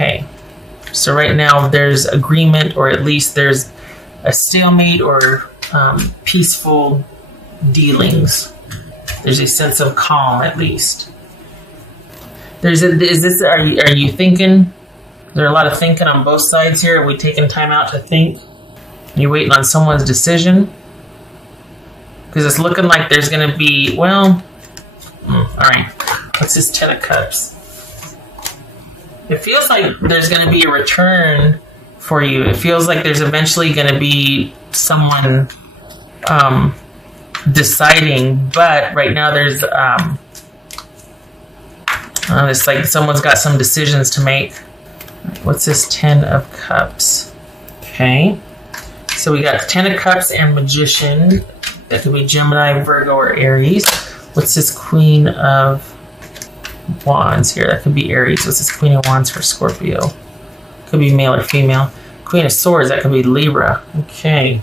Okay. So right now there's agreement, or at least there's a stalemate or peaceful dealings. There's a sense of calm, at least. Are you thinking? Is there a lot of thinking on both sides here? Are we taking time out to think? Are you waiting on someone's decision? Because it's looking like there's going to be, all right. What's this 10 of Cups? It feels like there's going to be a return for you. It feels like there's eventually going to be someone deciding, but right now there's it's like someone's got some decisions to make. What's this 10 of Cups? Okay. So we got 10 of Cups and Magician. That could be Gemini, Virgo, or Aries. What's this Queen of Wands here? That could be Aries. What's this Queen of Wands for Scorpio? Could be male or female. Queen of Swords, that could be Libra. Okay.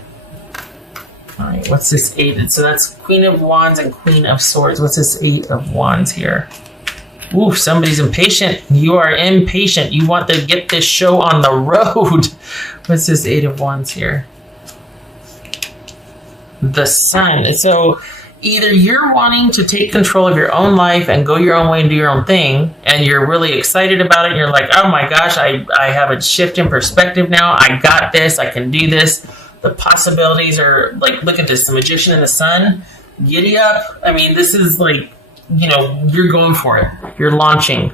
All right, what's this 8? So that's Queen of Wands and Queen of Swords. What's this 8 of Wands here? Ooh, somebody's impatient. You are impatient. You want to get this show on the road. What's this 8 of Wands here? The Sun. So either you're wanting to take control of your own life and go your own way and do your own thing, and you're really excited about it, and you're like, oh my gosh, I have a shift in perspective now. I got this. I can do this. The possibilities are, like, look at this. The Magician and the Sun. Giddy up. I mean, this is like, you're going for it. You're launching.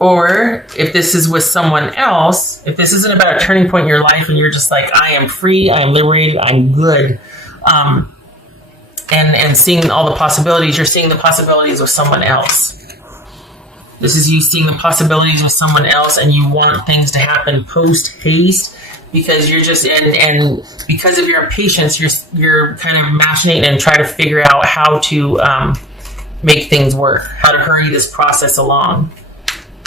Or if this is with someone else, if this isn't about a turning point in your life and you're just like, I am free, I am liberated, I'm good, and seeing all the possibilities, you're seeing the possibilities with someone else. This is you seeing the possibilities with someone else, and you want things to happen post-haste because you're just and because of your impatience, you're kind of machinating and try to figure out how to make things work, how to hurry this process along.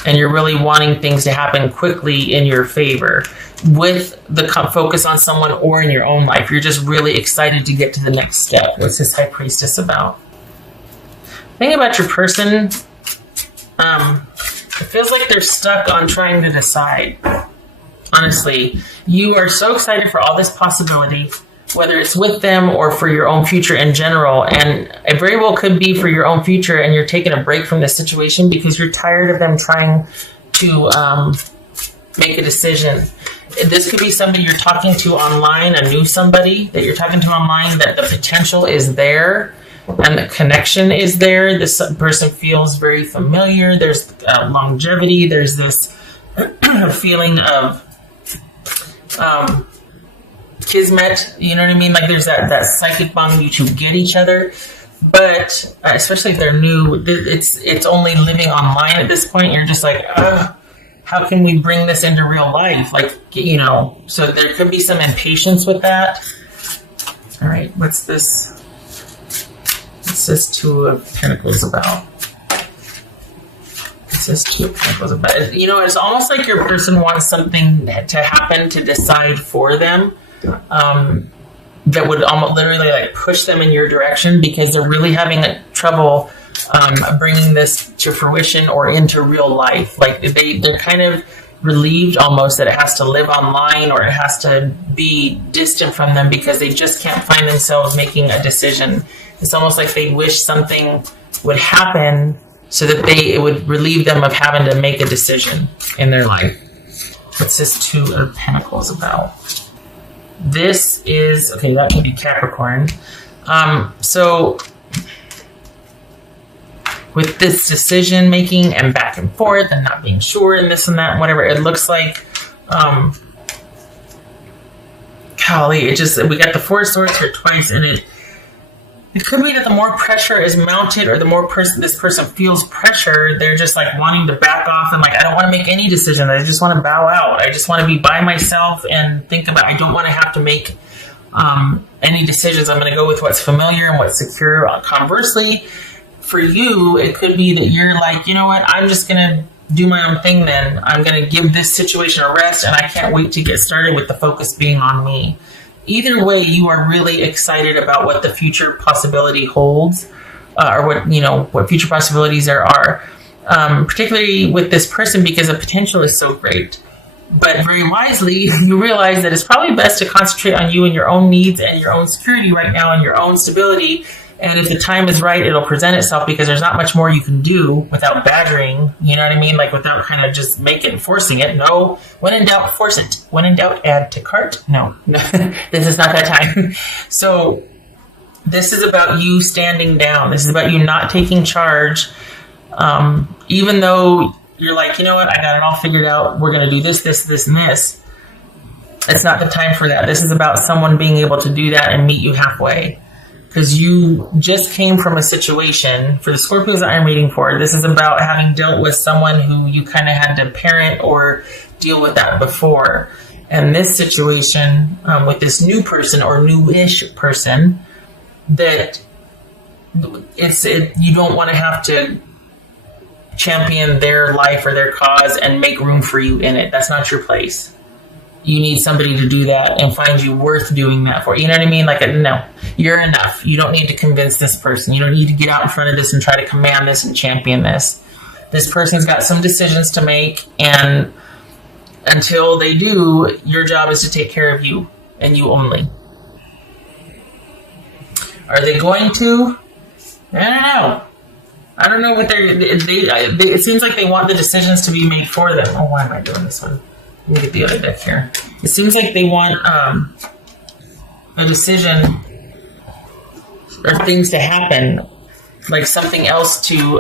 And you're really wanting things to happen quickly in your favor with the focus on someone or in your own life. You're just really excited to get to the next step. What's this High Priestess about? The thing about your person, it feels like they're stuck on trying to decide. Honestly, you are so excited for all this possibility, whether it's with them or for your own future in general. And it very well could be for your own future, and you're taking a break from this situation because you're tired of them trying to make a decision. This could be somebody you're talking to online, a new somebody that you're talking to online, that the potential is there and the connection is there. This person feels very familiar. There's longevity. There's this feeling of kismet, you know what I mean? Like there's that psychic bonding, you two get each other, but especially if they're new, it's only living online at this point. You're just like, how can we bring this into real life? Like, so there could be some impatience with that. All right, what's this 2 of Pentacles about? What's this 2 of Pentacles about? It's almost like your person wants something to happen to decide for them. That would almost literally like push them in your direction because they're really having trouble bringing this to fruition or into real life. Like they're kind of relieved almost that it has to live online or it has to be distant from them because they just can't find themselves making a decision. It's almost like they wish something would happen so that it would relieve them of having to make a decision in their life. What's this 2 of Pentacles about? This is, okay, that can be Capricorn. So with this decision making and back and forth and not being sure and this and that and whatever, it looks like, golly, we got the 4 of Swords here twice, and it could be that the more pressure is mounted or the more this person feels pressure, they're just like wanting to back off and like, I don't want to make any decision. I just want to bow out. I just want to be by myself and think about, I don't want to have to make any decisions. I'm going to go with what's familiar and what's secure. Conversely, for you, it could be that you're like, you know what, I'm just going to do my own thing then. I'm going to give this situation a rest and I can't wait to get started with the focus being on me. Either way, you are really excited about what the future possibility holds, or what future possibilities there are. particularly with this person because the potential is so great. But very wisely, you realize that it's probably best to concentrate on you and your own needs and your own security right now and your own stability. And if the time is right, it'll present itself because there's not much more you can do without badgering, you know what I mean? Like without kind of just forcing it. No, when in doubt, force it. When in doubt, add to cart. No, this is not that time. So this is about you standing down. This is about you not taking charge. Even though you're like, you know what, I got it all figured out. We're going to do this, this, this, and this. It's not the time for that. This is about someone being able to do that and meet you halfway. Because you just came from a situation, for the Scorpios that I'm reading for, this is about having dealt with someone who you kind of had to parent or deal with that before. And this situation with this new person or newish person, that you don't want to have to champion their life or their cause and make room for you in it. That's not your place. You need somebody to do that and find you worth doing that for. You know what I mean? Like, no, you're enough. You don't need to convince this person. You don't need to get out in front of this and try to command this and champion this. This person's got some decisions to make, and until they do, your job is to take care of you and you only. Are they going to? I don't know. I don't know what it seems like they want the decisions to be made for them. Oh, why am I doing this one? Let me get the other deck here. It seems like they want a decision or things to happen, like something else to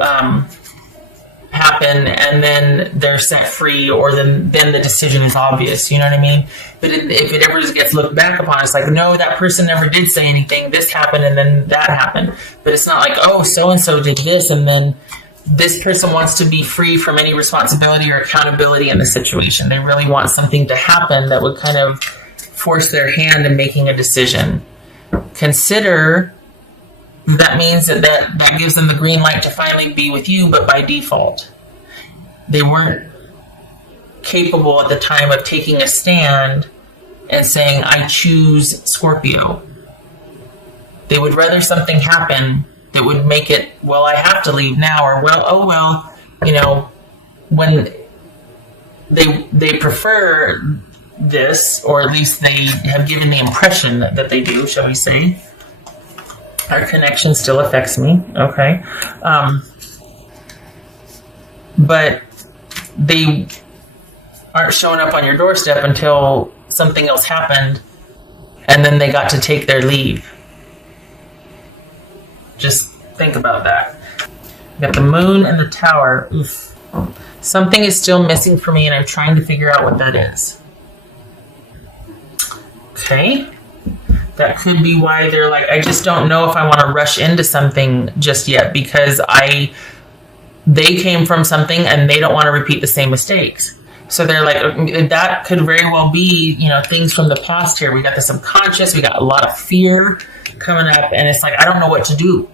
happen, and then they're set free, or then the decision is obvious. You know what I mean? But if it ever just gets looked back upon, it's like, no, that person never did say anything. This happened, and then that happened. But it's not like, oh, so-and-so did this, and then this person wants to be free from any responsibility or accountability in the situation. They really want something to happen that would kind of force their hand in making a decision. Consider that means that gives them the green light to finally be with you, but by default. They weren't capable at the time of taking a stand and saying, I choose Scorpio. They would rather something happen that would make it, well, I have to leave now, or you know, when they prefer this, or at least they have given the impression that they do, shall we say. Our connection still affects me, okay. But they aren't showing up on your doorstep until something else happened, and then they got to take their leave. Just think about that. Got the moon and the tower. Oof. Something is still missing for me, and I'm trying to figure out what that is. Okay. That could be why they're like, I just don't know if I want to rush into something just yet, because they came from something and they don't want to repeat the same mistakes. So they're like, that could very well be, you know, things from the past here. We got the subconscious, we got a lot of fear coming up, and it's like, I don't know what to do.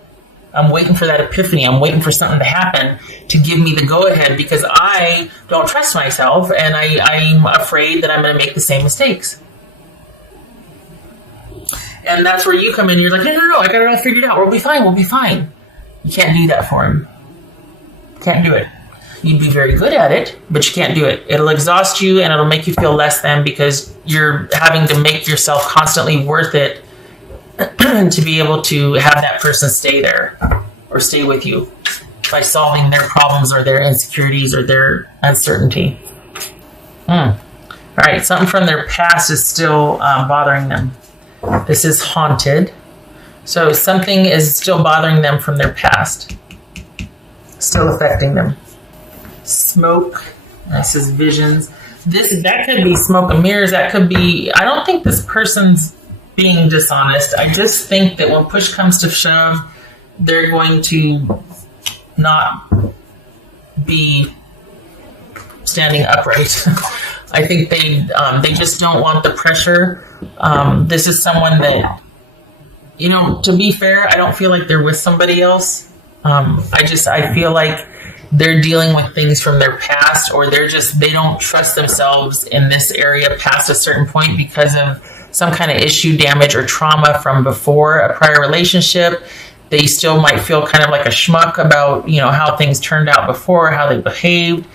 I'm waiting for that epiphany. I'm waiting for something to happen to give me the go-ahead, because I don't trust myself, and I'm afraid that I'm going to make the same mistakes. And that's where you come in. You're like, no, I got it all figured out. We'll be fine. You can't do that for him. Can't do it. You'd be very good at it, but you can't do it. It'll exhaust you, and it'll make you feel less than, because you're having to make yourself constantly worth it to be able to have that person stay there or stay with you by solving their problems or their insecurities or their uncertainty. All right, something from their past is still bothering them. This is haunted. So something is still bothering them from their past. Still affecting them. Smoke. This is visions. That could be smoke and mirrors. That could be, I don't think this person's being dishonest. I just think that when push comes to shove, they're going to not be standing upright. I think they just don't want the pressure. This is someone that, you know, to be fair, I don't feel like they're with somebody else. I feel like they're dealing with things from their past, or they don't trust themselves in this area past a certain point because of some kind of issue, damage, or trauma from before a prior relationship. They still might feel kind of like a schmuck about, how things turned out before, how they behaved.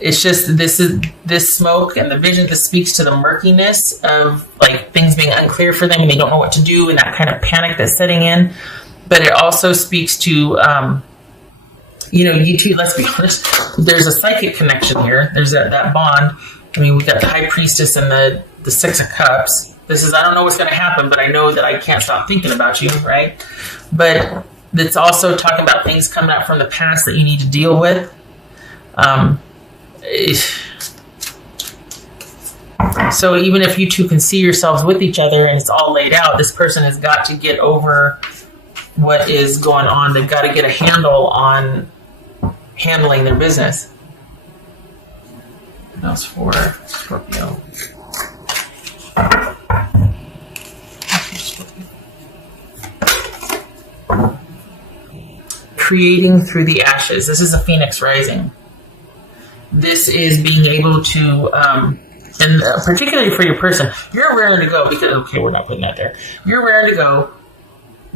It's just this smoke and the vision that speaks to the murkiness of like things being unclear for them and they don't know what to do and that kind of panic that's setting in. But it also speaks to, you two, let's be honest, there's a psychic connection here. There's that bond. I mean, we got the High Priestess and the Six of Cups. This is, I don't know what's going to happen, but I know that I can't stop thinking about you, right? But it's also talking about things coming out from the past that you need to deal with. So even if you two can see yourselves with each other and it's all laid out, this person has got to get over what is going on. They've got to get a handle on handling their business. That was for Scorpio. Creating through the ashes. This is a Phoenix rising. This is being able to, and particularly for your person, you're raring to go because, okay, we're not putting that there. You're raring to go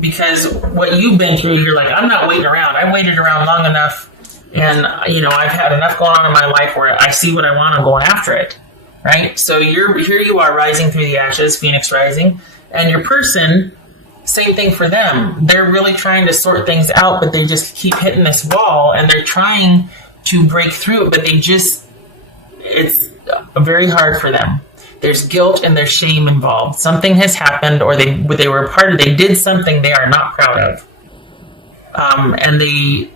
because what you've been through, you're like, I'm not waiting around. I waited around long enough and, I've had enough going on in my life where I see what I want, I'm going after it, right? So here you are rising through the ashes, Phoenix rising, and your person, same thing for them. They're really trying to sort things out, but they just keep hitting this wall and they're trying to break through it, but it's very hard for them. There's guilt and there's shame involved. Something has happened or they were a part of, they did something they are not proud of. And they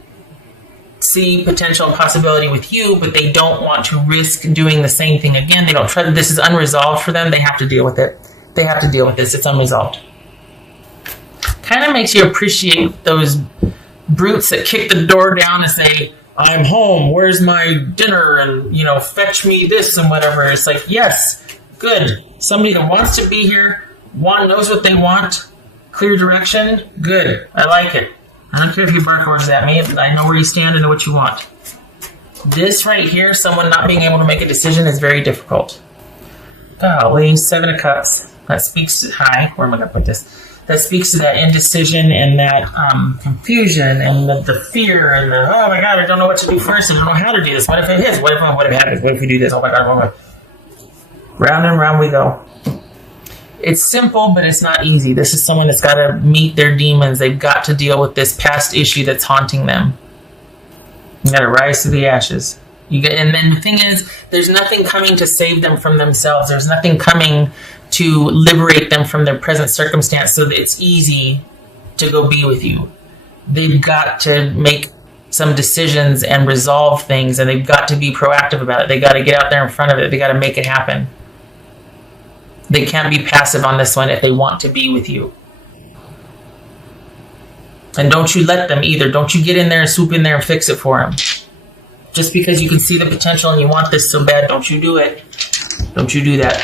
see potential and possibility with you, but they don't want to risk doing the same thing again. They don't try. This is unresolved for them. They have to deal with it. They have to deal with this. It's unresolved. Kind of makes you appreciate those brutes that kick the door down and say, I'm home, where's my dinner, and, fetch me this and whatever. It's like, yes, good. Somebody that wants to be here, knows what they want, clear direction, good. I like it. I don't care if you bark orders at me. I know where you stand and know what you want. This right here, someone not being able to make a decision is very difficult. Golly, Seven of Cups. That speaks to, where am I going to put this? That speaks to that indecision and that confusion and the fear and the, oh my God, I don't know what to do first. I don't know how to do this. What if it is? What if it happens? What if we do this? Oh my God. Round and round we go. It's simple, but it's not easy. This is someone that's got to meet their demons. They've got to deal with this past issue that's haunting them. You got to rise to the ashes. And then the thing is, there's nothing coming to save them from themselves. There's nothing coming to liberate them from their present circumstance so that it's easy to go be with you. They've got to make some decisions and resolve things, and they've got to be proactive about it. They got to get out there in front of it. They got to make it happen. They can't be passive on this one if they want to be with you. And don't you let them either. Don't you get in there and swoop in there and fix it for them. Just because you can see the potential and you want this so bad, don't you do it. Don't you do that.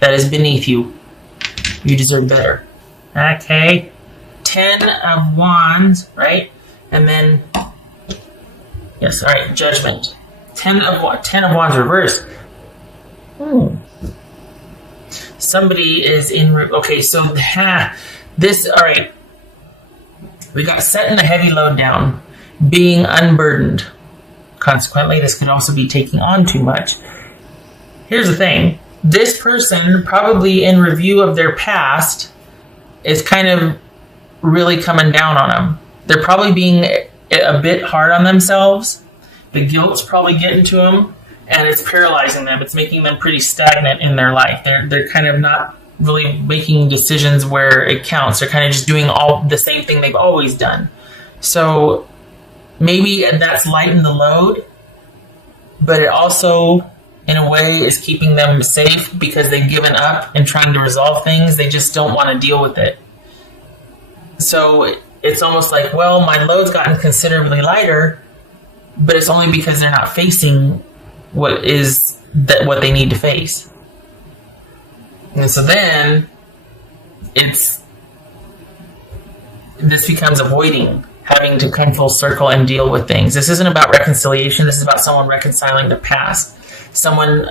That is beneath you. You deserve better. Okay. 10 of Wands, right? And then, yes, all right, Judgment. 10 of Wands reversed. Somebody is in, okay, so this, all right. We got setting a heavy load down, being unburdened. Consequently, this could also be taking on too much. Here's the thing. This person, probably in review of their past, is kind of really coming down on them. They're probably being a bit hard on themselves. The guilt's probably getting to them, and it's paralyzing them. It's making them pretty stagnant in their life. They're kind of not really making decisions where it counts. They're kind of just doing all the same thing they've always done. So maybe that's lightened the load, but it also, in a way, is keeping them safe because they've given up and trying to resolve things. They just don't want to deal with it. So it's almost like, well, my load's gotten considerably lighter, but it's only because they're not facing what they need to face. And so then this becomes avoiding having to come full circle and deal with things. This isn't about reconciliation. This is about someone reconciling the past. Someone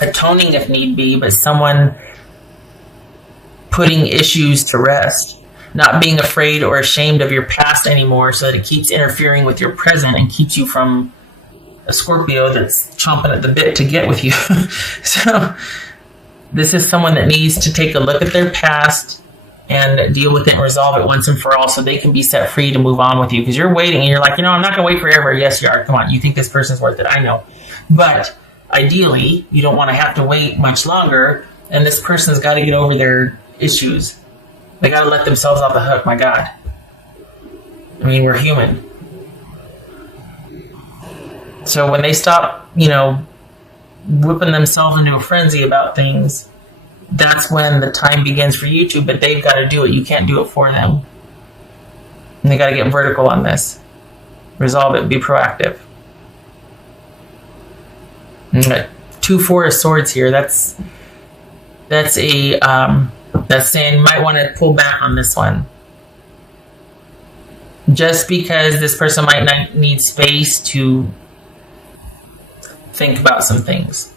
atoning if need be, but someone putting issues to rest. not being afraid or ashamed of your past anymore, so that it keeps interfering with your present and keeps you from a Scorpio that's chomping at the bit to get with you. So this is someone that needs to take a look at their past and deal with it and resolve it once and for all, so they can be set free to move on with you. Because you're waiting and you're like, I'm not going to wait forever. Yes, you are. Come on. You think this person's worth it. I know. But ideally, you don't want to have to wait much longer. And this person's got to get over their issues. They got to let themselves off the hook. My God. I mean, we're human. So when they stop, whipping themselves into a frenzy about things, that's when the time begins for you to, but they've got to do it. You can't do it for them. And they got to get vertical on this. Resolve it. Be proactive. 2 4 of Swords here. That's saying you might want to pull back on this one. Just because this person might not need space to think about some things.